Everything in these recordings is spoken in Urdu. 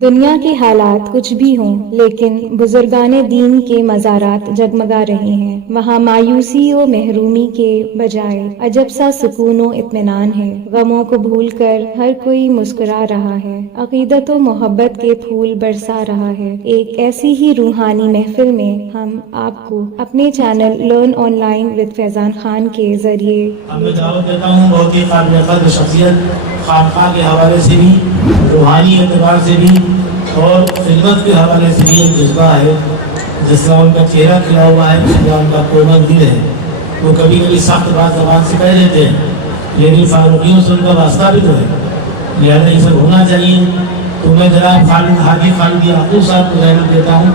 دنیا کے حالات کچھ بھی ہوں لیکن بزرگان دین کے مزارات جگمگا رہے ہیں۔ وہاں مایوسی و محرومی کے بجائے عجب سا سکون و اطمینان ہے۔ غموں کو بھول کر ہر کوئی مسکرا رہا ہے، عقیدت و محبت کے پھول برسا رہا ہے۔ ایک ایسی ہی روحانی محفل میں ہم آپ کو اپنے channel learn online with Faizan Khan کے ذریعے میں دعوت دیتا ہوں بہت ہی قابل قدر شخصیت، خانقاہ کے حوالے سے بھی، روحانی اعتبار سے بھی اور خدمت کے حوالے سے بھی ایک جذبہ ہے جس طرح ان کا چہرہ کھلا ہوا ہے، جس طرح ان کا کومل دل ہے۔ وہ کبھی کبھی سخت بات زبان سے کہہ دیتے ہیں لیکن فاروقیوں سے ان کا واسطہ بھی تو ہے، لہٰذا یہ سب ہونا چاہیے۔ تو میں جناب حاجی خالد یعقوب صاحب کو رحمت دیتا ہوں،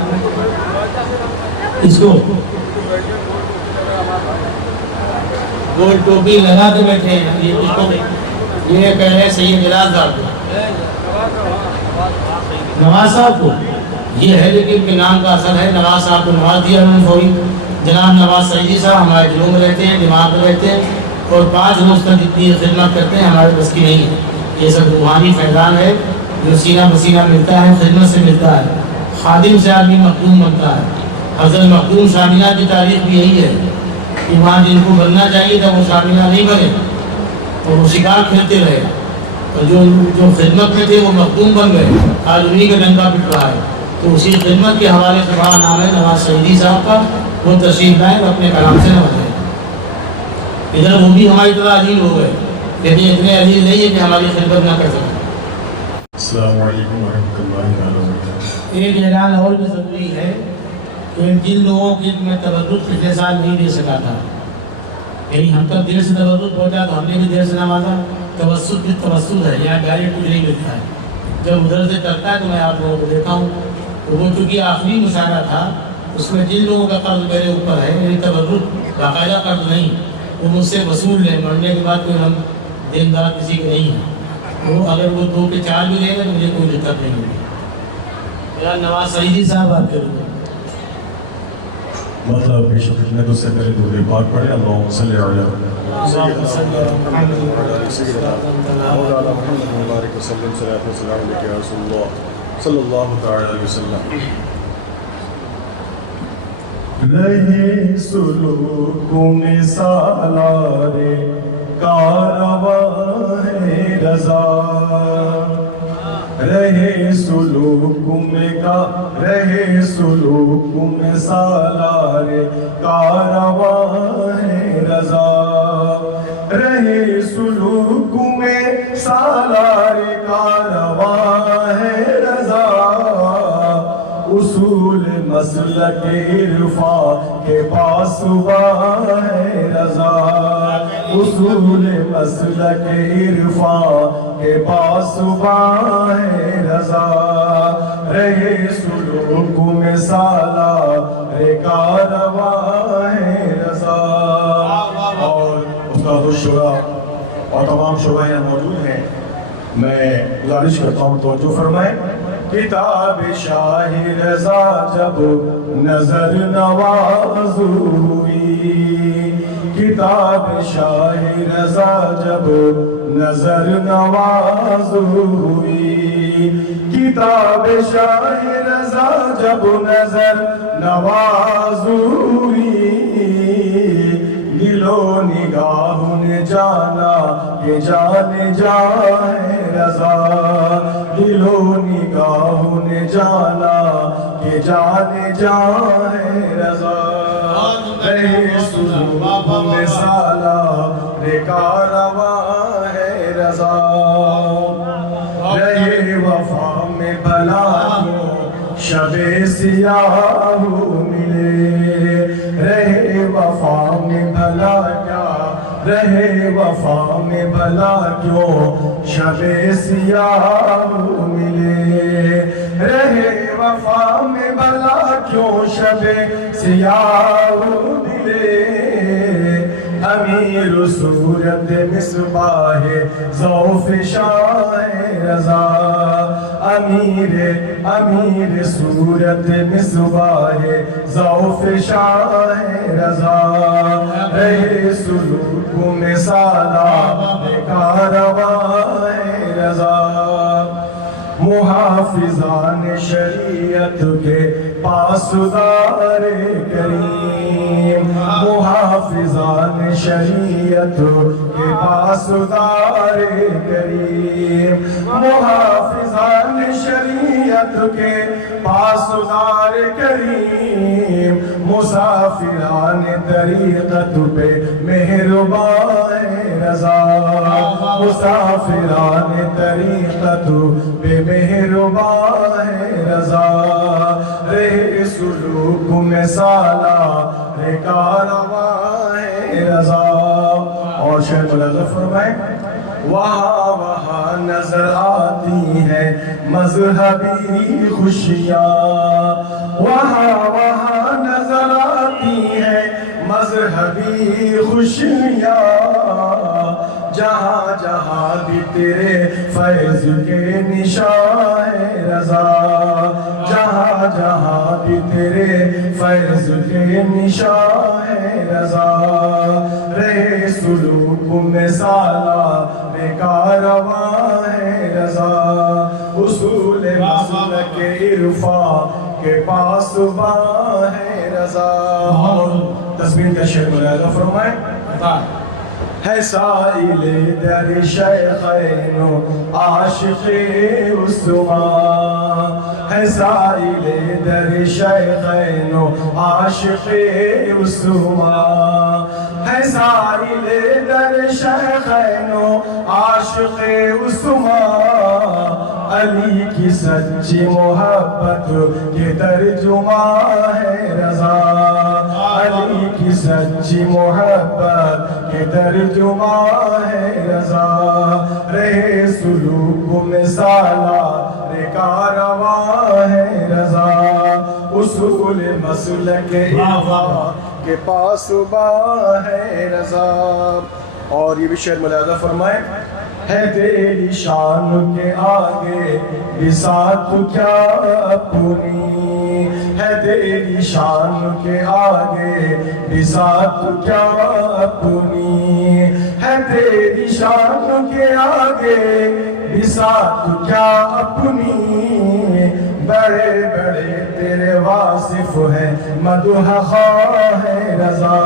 اس کو گول ٹوپی لگا کے بیٹھے ہیں، یہ کہہ رہے ہیں سید نواز صاحب کو، نواز صاحب کو یہ ہے لیکن ان کے نام کا اثر ہے نواز صاحب کو نواز دیا انہوں نے فوری۔ جناب نواز سعیدی صاحب ہمارے دلوں میں رہتے ہیں، دماغ میں رہتے ہیں اور 5 روز تک اتنی خدمت کرتے ہیں، ہمارے بس کی نہیں ہے۔ یہ سب روحانی فیضان ہے جو سینہ بسینہ ملتا ہے، خدمت سے ملتا ہے۔ خادم سے آدمی مخدوم بنتا ہے۔ حضرت مخدوم شاملہ کی تاریخ بھی یہی ہے کہ وہاں جن کو بننا چاہیے تھا وہ شاملہ نہیں بنے اور وہ شکار کھیلتے رہے، اور جو خدمت میں تھے وہ مخدوم بن گئے، آج انہیں کا ڈنکا پٹ رہا ہے۔ تو اسی خدمت کے حوالے سے بڑا نام ہے نواز سعیدی صاحب کا، وہ تشریف لائیں اور اپنے کلام سے نوازیں۔ ادھر وہ بھی ہماری طرح عزیز ہو گئے لیکن اتنے عزیز نہیں ہے کہ ہماری خدمت نہ کر سکیں۔ السلام علیکم ورحمۃ اللہ وبرکاتہ۔ ایک اعلان اور بھی ضروری ہے کہ جن لوگوں کی میں تبرک پچھلے سال نہیں دے سکا تھا، یعنی ہم تک دیر سے تبرک پہنچا تو ہم نے بھی دیر سے نوازا، توسط بھی توسط ہے، یہاں ڈائریکٹ کچھ نہیں ملتا ہے، جب ادھر سے چلتا ہے تو میں آپ لوگوں کو دیتا ہوں۔ تو وہ چونکہ آخری مشاہدہ تھا، اس میں جن لوگوں کا قرض میرے اوپر ہے، یعنی تبرک باقاعدہ قرض نہیں، وہ مجھ سے وصول لیں، مرنے کے بعد کوئی ہم دیندار کسی کے نہیں ہیں، وہ اگر وہ 2 کے 4 بھی لیں گے تو مجھے کوئی دقت نہیں ہوگی۔ میرا نواز سعیدی صاحب بات کروں گا۔ مطلب پیش خدمت سے پہلے درود پاک پڑھیں، اللہم صلی علی اللهم صل على محمد وعلى آل محمد مبارک وسلم، صلاۃ والسلام علیک یا رسول اللہ صلی اللہ تعالی علیہ وسلم۔ رہے سلوک میں سالار کارواں ہے رضا، رہے سلوک میں سالار کارواں ہے رضا، رہے سلوک میں سالار کارواں ہے رضا، اصول مسلک عرفاں کے پاسباں ہے رضا، اصول مسلک عرفاں کے پاسباں ہے رضا، رہے سلوک میں سالار کارواں ہے رضا۔ اور استاد الشورا اور تمام شعراء یہاں موجود ہیں، میں گزارش کرتا ہوں توجہ فرمائیں۔ کتاب شاہ رضا جب نظر نواز ہوئی، کتاب شاہ رضا جب نظر نواز ہوئی، کتاب شاہ رضا جب نظر نواز ہوئی، دل و نگاہ نے جانا کہ جان جائے رضا، دل و نگاہ نے جانا کہ جان جائے رضا، رہے سلوک میں سالار کارواں ہے رضا، رہے وفا میں بھلا کیوں شب سیاہ ملے، رہے وفا میں بھلا کیا، رہے وفا میں بھلا کیوں شب سیاہ ملے، رہے وفا میں بھلا کیوں شب سیاہ ملے، امیر صورت مصباح ذوف شاہ رضا، امیر صورت مصباح ذوف شاہ رضا، رہے سلوک میں سالار کارواں رضا، محافظان شریعت کے پاسدار کریم، محافظان شریعت کے پاسدار کریم، محافظان شریعت کے پاسدار کریم، مسافران طریقت پہ مہربان رضا، مسافران طریقت پہ مہربان رضا، رہ سلوک میں سالار کارواں رضا۔ اور شیخ ملغف فرمائیں وہاں وہاں نظر آتی ہیں مذہبی خوشیاں، وہاں وہاں نظر آتی ہیں مذہبی خوشیاں، جہاں جہاں بھی تیرے فیض کے نشان رضا، جہاں جہاں بھی تیرے فیض کے نشان رضا، رہے سلوک میں سالار کارواں رضا، اصول مسلک عرفان کے پاسباں ہے رضا۔ تصویر کا شیخ ملازم فرمائیں ہے سائل در شیخین و عاشق عثمان، ہے سائل در شیخین و عاشق عثمان، ہے سائل در شیخین و عاشق عثمان، علی کی سچی محبت کے ترجمان ہے رضا، علی کی سچی محبت کے ترجمان ہے رضا، رہے سلوک میں سالار کارواں ہے رضا، اصول مسلک عرفان کے پاسباں ہے رضا۔ اور یہ بھی شعر ملاحظہ فرمائیں ہے تیری شان کے آگے بساط کیا اپنی، ہے تیری شان کے آگے بساط کیا اپنی، ہے تیری شان کے آگے بساط کیا اپنی، بڑے بڑے تیرے واصف ہیں مدح خواہ ہے رضا،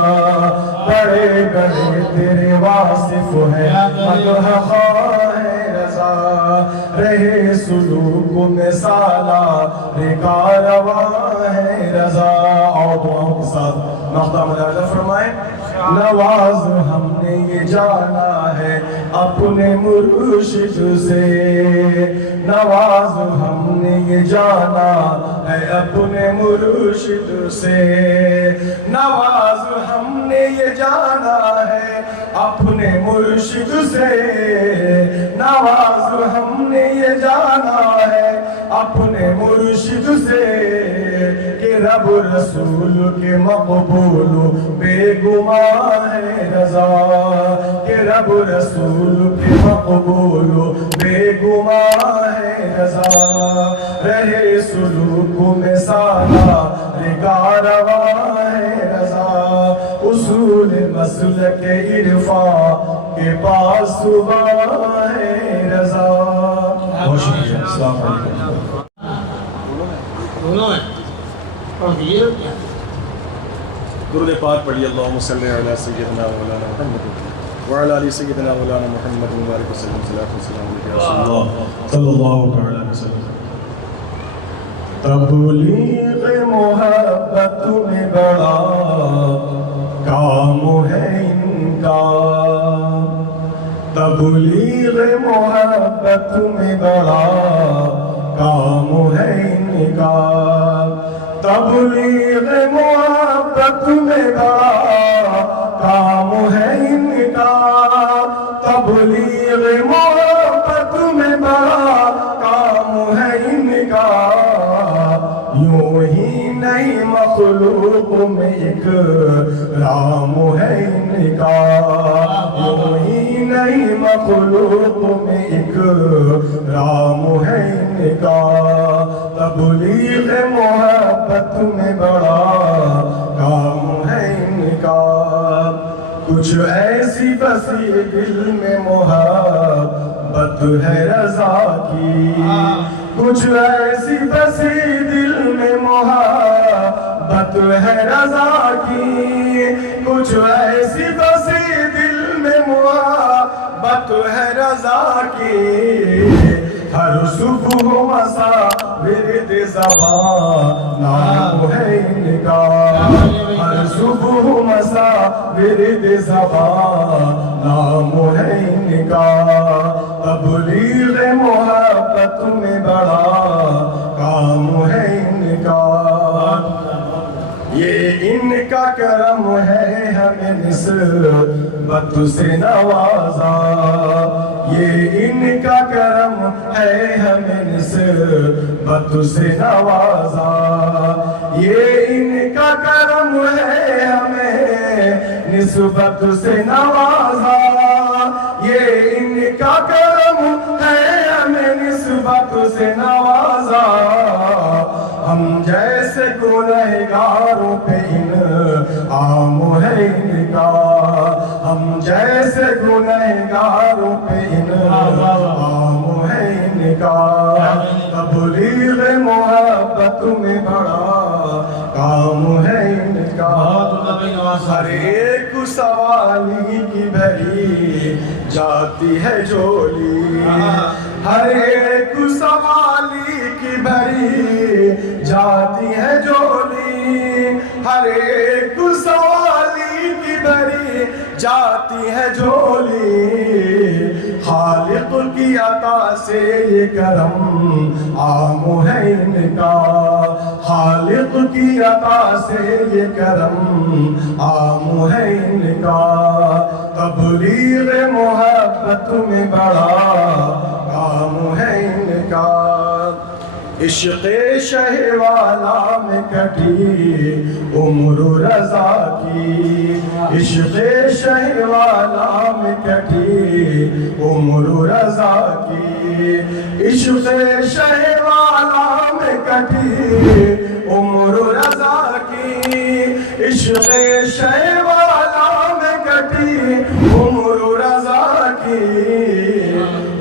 بڑے بڑے تیرے واصف ہیں مدح خواہ ہے رضا، رہے سلوک میں سالار کارواں ہے رضا۔ اور دعاؤں کے ساتھ مقطع ملاحظہ فرمائیں نواز ہم نے یہ جانا ہے اپنے مرشد سے، نواز ہم نے یہ جانا ہے اپنے مرشد سے، نواز ہم نے یہ جانا ہے اپنے مرشد سے، نواز ہم نے یہ جانا ہے اپنے مرشد سے، کہ رب رسول کے مقبول بے گمان ہے رضا، کہ رب رسول کے مقبول بے گمان ہے رضا، رہے سلوک میں سالار کارواں ہے رضا، اصول مسلک عرفان کے پاسباں ہے رضا۔ بہت شکریہ، السلام علیکم۔ دونوں ہیں اور یہ کیا درود پاک پڑھیے اللہم صلی علی سیدنا مولانا محمد وعلی آل سیدنا مولانا محمد مبارک وسلم صلاۃ وسلام علیہ رسول اللہ صلی اللہ علیہ وسلم۔ تبلیغ محبت میں بڑا کام ہے ان کا، تبلیغ محبت میں بڑا کام ہے ان کا، تبلیغ محبت میں بڑا کام ہے ان کا، تبلیغ محبت میں بڑا کام ہے ان کا، یوں ہی نئی مخلوق میں ایک رام ہے ان کا، یوں ہی نئی مخلوق میں ایک رام ہے ان کا، تبلیغ محبت میں بڑا کام ہے ان کا، کچھ ایسی بسی دل میں محبت ہے رضا کی، کچھ ایسی بسی دل میں محبت ہے رضا کی، کچھ ایسی بسی دل میں محبت ہے رضا کی، ہر صبح مسا ورد زبان نام ہے ان کا، ہر صبح مسا ورد زبان نام ہے ان کا، تبلیغ محبت میں بڑا کام ہے ان کا، یہ ان کا کرم ہے ہمیں نسبت سے نوازا، یہ ان کا کرم ہے ہمیں نسبت سے نوازا، یہ ان کا کرم ہے ہمیں نسبت سے نوازا، یہ ان کا کرم ہے ہمیں نسبت سے نوازا، ہم جیسے گنہگاروں پہ انعام ہے ان کا، ہم جیسے گنہگاروں پہ انعام ہے ان کا، تبلیغ محبت میں بڑا کام ہے ان کا، ہر ایک سوالی کی بھری جاتی ہے جولی، ہر ایک سوالی کی بھری جاتی ہے جولی، ہر ایک سوالی کی بھری جاتی ہے جولی، خالق کی عطا سے یہ کرم عام ہے ان کا، خالق کی عطا سے یہ کرم عام ہے ان کا، تبلیغ محبت میں بڑا کام ہے ان کا، عشق شہ والا میں کٹی عمر رضا کی، عشق شہ والا میں کٹی عمر رضا کی، عشق شہ والا میں کٹی عمر رضا کی، عشق شہ والا میں کٹی عمر رضا کی،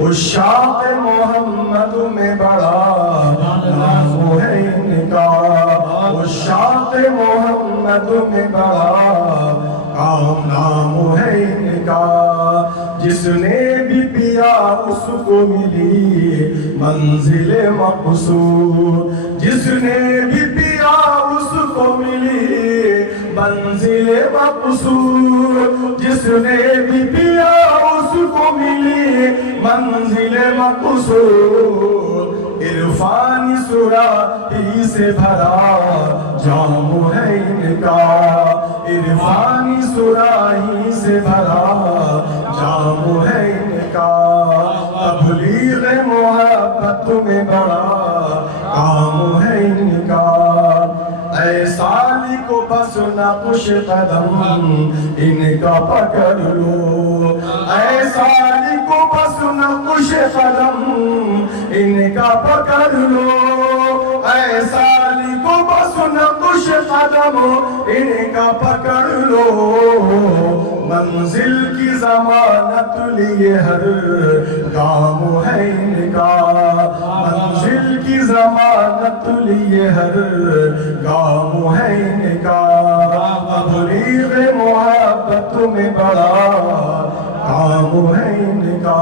عشاق محمد میں بڑا نام ہے ان کا، عشاق محمد میں بڑا نام ہے ان کا، جس نے بھی پیا اس کو ملی منزل مقصود، جس نے بھی پیا اس کو ملی منزل مقصود، جس نے بھی پیا اس کو ملی منزل مقصود، عرفانی سراہی سے بھرا جام ہے ان کا، عرفانی سراہی سے بھرا جام ہے ان کا، تبلیغ محبت میں بڑا کام ہے ان کا، اے سالی کو بس نقش قدم ان کا پکڑ لو، اے سالی کو بس نقش قدم ان کا پکڑ لو، اے سالی کو بس نقش قدم ان کا پکڑ لو، منزل کی ضمانت لیے ہر کام ہے ان کا، منزل کی ضمانت لیے ہر کام ہے ان کا، تبلیغ محبت میں بڑا کام ہے ان کا،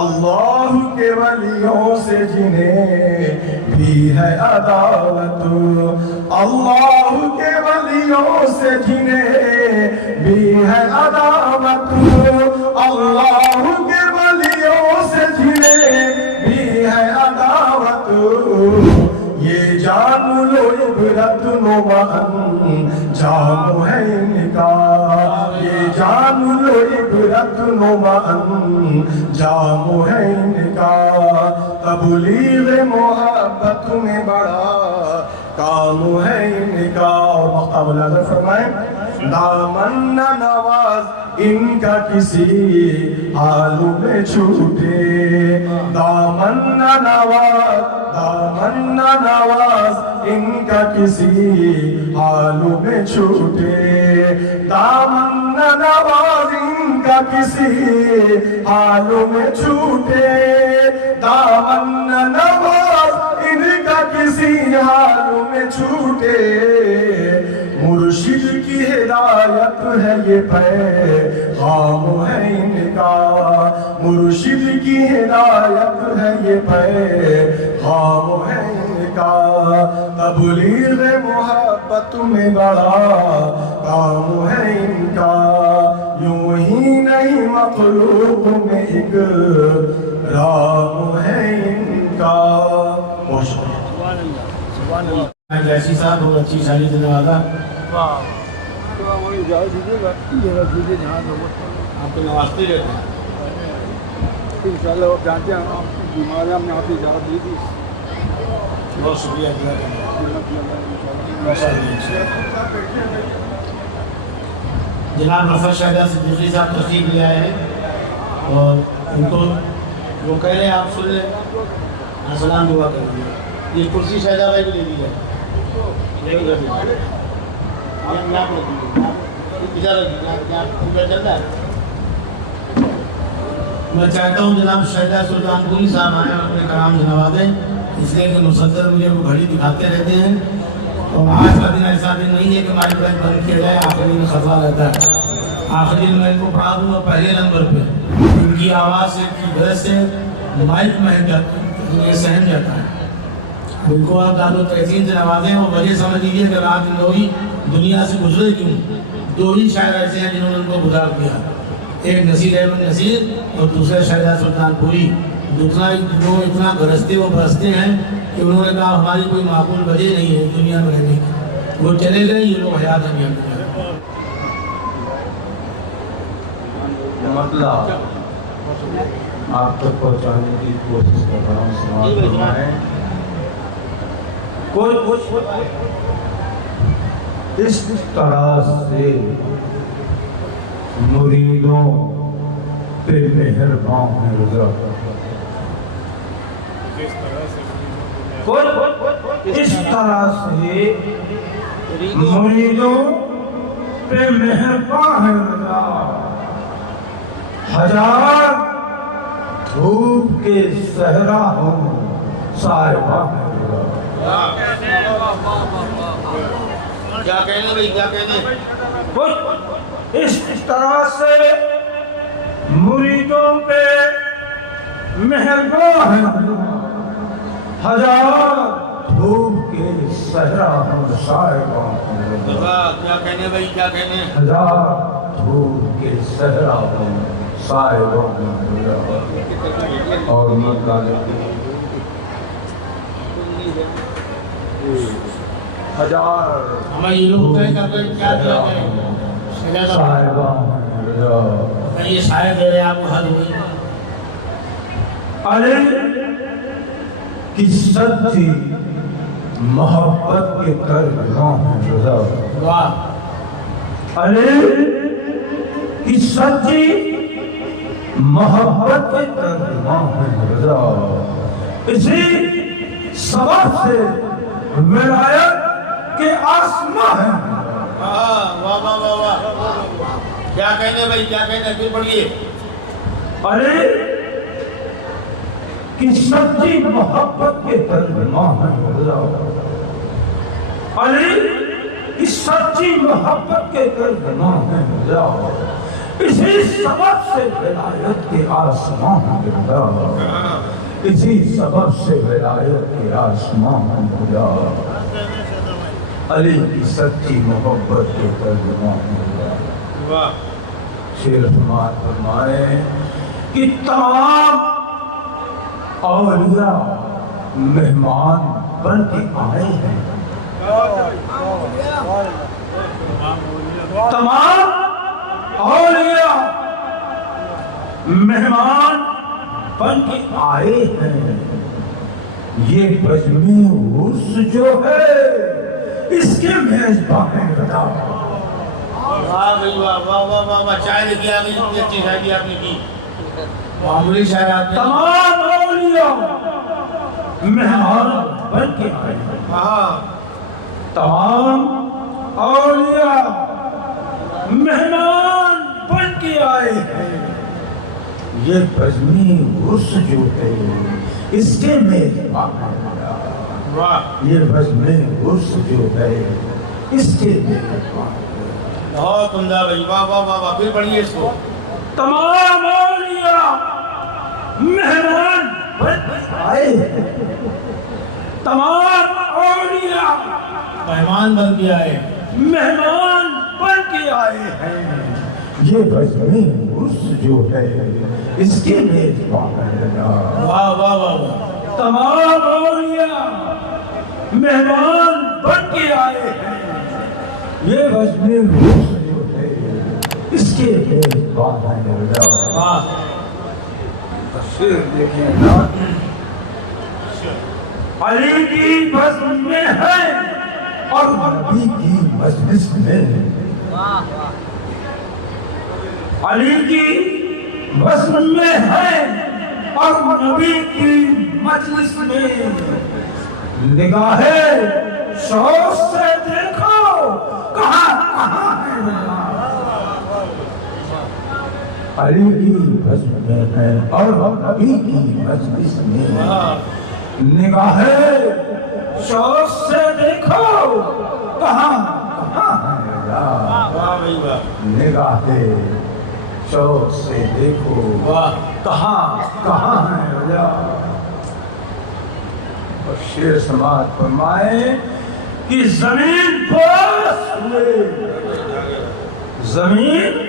اللہ کے ولیوں سے جنہیں بھی ہے عداوت، اللہ کے ولیوں سے جنہیں بھی ہے عداوت، اللہ کے ولیوں سے جنہیں بھی ہے عداوت، یہ جان لو عبرت نما انجام ہے ان کا، یہ جان لو عبرت نما انجام ہے ان کا، تبلیغ محبت میں بڑا کام ہے ان کا، اور مقام العظم فرمائیں، دامن نہ نواز ان کا کسی حال میں چھوٹے، دامن نہ نواز، دامن نہ نواز ان کا کسی حال میں چھوٹے، دامن نہ نواز ان کا کسی حال میں چھوٹے، دامن نہ نواز چھوٹے مرشد کی ہدایت ہے یہ پیغام ہے ان کا مرشد کی ہدایت ہے یہ پیغام ہے ان کا تبلیغ محبت میں بڑا کام ہے ان کا یوں ہی نہیں مخلوق میں ایک رام ہے ان کا جیسی صاحب بہت اچھی شاعری سے نوازا آپ کو نوازتے رہتے ہیں انشاءاللہ آپ جانتے ہیں آپ بیمار ہیں ہم نے آپ کی اجازت دی تھی بہت شکریہ جناب نفر شہدہ صدیقی صاحب تشریف لے آئے ہیں اور ان کو وہ کہہ رہے ہیں آپ سن لیں السلام دعا کر دیجیے یہ کرسی شہدہ بھائی کو لے لیجیے میں چاہتا ہوں جناب شہدہ سلطان پوری صاحب آئیں اور اپنے کلام سے نوازیں اس لیے کہ مصدر مجھے وہ گھڑی دکھاتے رہتے ہیں اور آج کا دن ایسا دن نہیں ہے کہ ہماری بینک بند کیا جائے آخری میں خطرہ رہتا ہے آخری دن میں ان کو پڑھا دوں گا پہلے نمبر پہ ان کی آواز سے ان کی وجہ سے مائک سہن جاتا ہے ان کو آپ داد و تحسین سے نوازیں اور وجہ سمجھ لیجیے کہ رات اندوری دنیا سے گزرے کیوں دو ہی شاعر ایسے ہیں جنہوں نے ان کو گزار دیا ایک نصیر احمد نصیر اور دوسرے شہدہ سلطان پوری جو اتنا گرستے و برستے ہیں کہ انہوں نے کہا ہماری کوئی معقول وجہ نہیں ہے دنیا میں رہنے کی وہ چلے گئے یہ لوگ حیات ہیں مطلب آپ تک پہنچانے کی کوشش کر رہا ہوں سماعت فرمائیں اس طرح سے مریدوں پہ مہربان ہے رضا اس طرح سے مریدوں پہ مہربان ہے رضا ہزار دھوپ کے صحرا ہوں صاحبہ ہے کیا کہنے بھائی کیا کہنے اس طرح سے مریدوں پہ مہربان ہے ہزار دھوپ کے صحرا ہوں صاحبہ کیا کہنے بھائی کیا کہنے ہزار دھوپ کے صحرا ہوں صاحبہ اور ہزار ہمیں یہ لوگ طے کر رہے کیا دیا گئے صاحبہ یہ شاعر دے رہے آپ کو حد ہوئی علی کی سچی محبت کے ترجمان ہے رضا واہ علی کی سچی محبت کے ترجمان ہے رضا اسی سبب سے ولایت کے آسماں ہیں واہ واہ واہ واہ کیا کہنے بھائی کیا کہنے پھر پڑھیے علی کی سچی محبت کے ترجمان ہے رضا علی کی سچی محبت کے ترجمان ہے رضا اسی سبب سے ولایت کے آسمان ہے رضا اسی سبب سے ولایت کے آسمان ہے رضا علی کی سچی محبت کے ترجمان ہے رضا شیر سماعت فرمائے کہ تمام اولیاء مہمان بن کے آئے ہیں تمام اولیاء مہمان بن کے آئے ہیں یہ بجمی عرس جو ہے اس کے میزبان ہیں رضا واہ بھائی واہ واہ واہ واہ واہ چائے لے کے آ گئی اتنی اچھی شاعری آپ نے کی معمولی شاعر آپ نے تمام اولیاء مہمان بن کے آئے ہیں تمام اولیاء مہمان بن کے آئے ہیں یہ بزمی عرس جو ہے اس کے میزبان ہیں یہ بزم عرس جو ہے اس کے بہت عمدہ بھائی، واہ واہ واہ واہ، پھر پڑھیے اس کو. تمام اولیاء مہمان بن کے آئے ہیں، تمام اولیاء مہمان بن کے آئے. مہمان بن کے آئے ہیں. یہ بزم عرس جو ہے اس کے میزبان ہے. واہ واہ واہ واہ. تمام اولیاء مہمان بن کے آئے ہیں. یہ بزم عرس جو ہے اس کے میزبان ہے. واہ. شعر دیکھیں نا، علی کی بزم میں ہے اور نبی کی مجلس میں. علی کی بزم میں ہے اور نبی کی مجلس میں. نگاہ شوق سے دیکھو کہاں کہاں ہے. علی کی بزم میں ہے اور نبی کی مجلس میں. نگاہ شوق سے دیکھو کہاں کہاں ہے. واہ بھائی واہ. نگاہ شوق سے دیکھو واہ. کہاں کہاں ہے. اور شیر سماعت فرمائے کہ زمین بوس ہوئے، زمین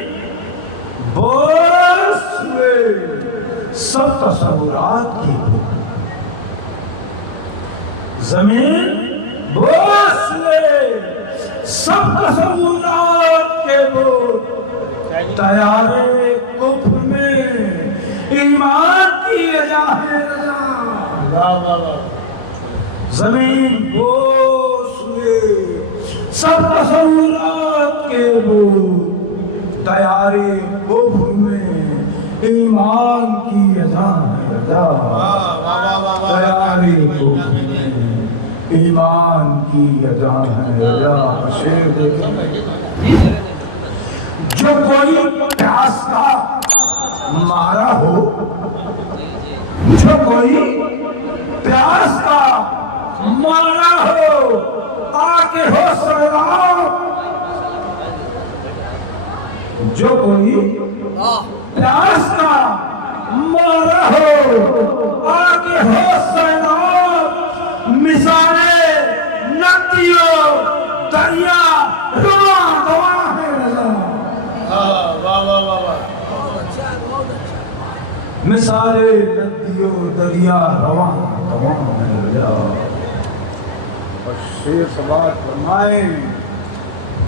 بوس ہوئے سب تصورات کی. زمین بوس ہوئے سب تصورات کے بوجھ. تیارے کفر میں ایمان کی رجا ہے رجا. واہ واہ واہ. زمین بوس ہوئے سب تصورات کے بوجھ. تیارے کفر میں ایمان کی رجا ہے رجا. تیارے کفر میں ایمان کی رجا ہے رجا. شعر دیکھیں، جو کوئی پیاس کا مارا ہو، جو کوئی پیاس کا مارا ہو آکے ہو سیلاب. جو کوئی پیاس کا مارا ہو آکے ہو سیلاب. مثالے ندیوں دریا رواں رواں ہے رضا. واہ واہ واہ واہ. مثالے ندیوں دریا رواں رواں ہے رضا. اور شیر سماعت فرمائے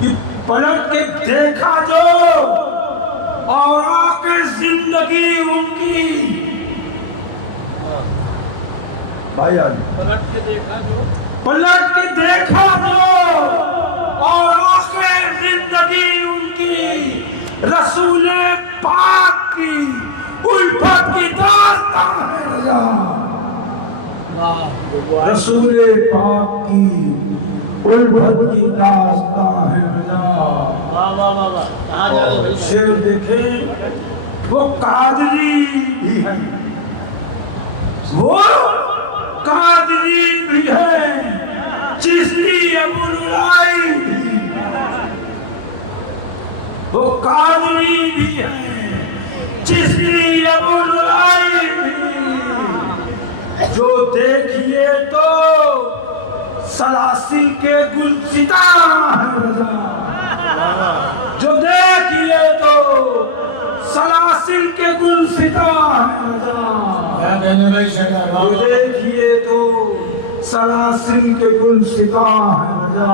کہ پلٹ کے دیکھا جو اور آکے زندگی ان کی. بھائی پلٹ کے دیکھا جو اور آخر زندگی ان کی رسول پاک کی الفت کی داستان ہے رضا. رسول پاک کی الفت کی داستان ہے رضا. واہ واہ واہ واہ. کہاں جا رہے بھائی؟ شعر دیکھیں، وہ قادری بھی ہے، وہ قادری بھی ہے، چشتی ابو العلائی بھی. وہ قادری بھی ہے، چشتی ابو العلائی بھی. جو دیکھیے تو سلاسل کے گلستہ ہے رضا. جو دیکھیے تو سلاسل کے گلستہ ہے رضا. کیا کہنے بھائی شکر. واہ جو واہ. دیکھیے تو سلاسل کے گلستہ ہے رضا.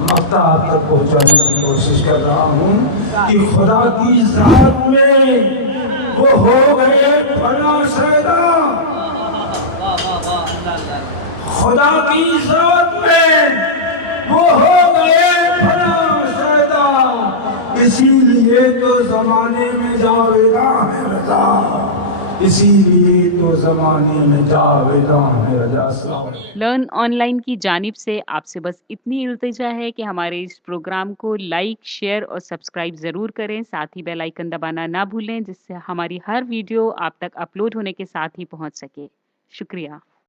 مقطع تک پہنچانے کی کوشش کر رہا ہوں کہ خدا کی ذات میں وہ ہو گئے فنا شیدا. خدا کی ذات میں وہ ہو گئے فنا شیدا. اسی لیے تو زمانے میں جاویداں ہے رضا. اسی لیے تو زمانے میں جاویداں ہے رضا. السلام علیکم. لرن آن لائن کی جانب سے آپ سے بس اتنی التجا ہے کہ ہمارے اس پروگرام کو لائک، شیئر اور سبسکرائب ضرور کریں. ساتھ ہی بیل آئیکن دبانا نہ بھولیں جس سے ہماری ہر ویڈیو آپ تک اپلوڈ ہونے کے ساتھ ہی پہنچ سکے. شکریہ.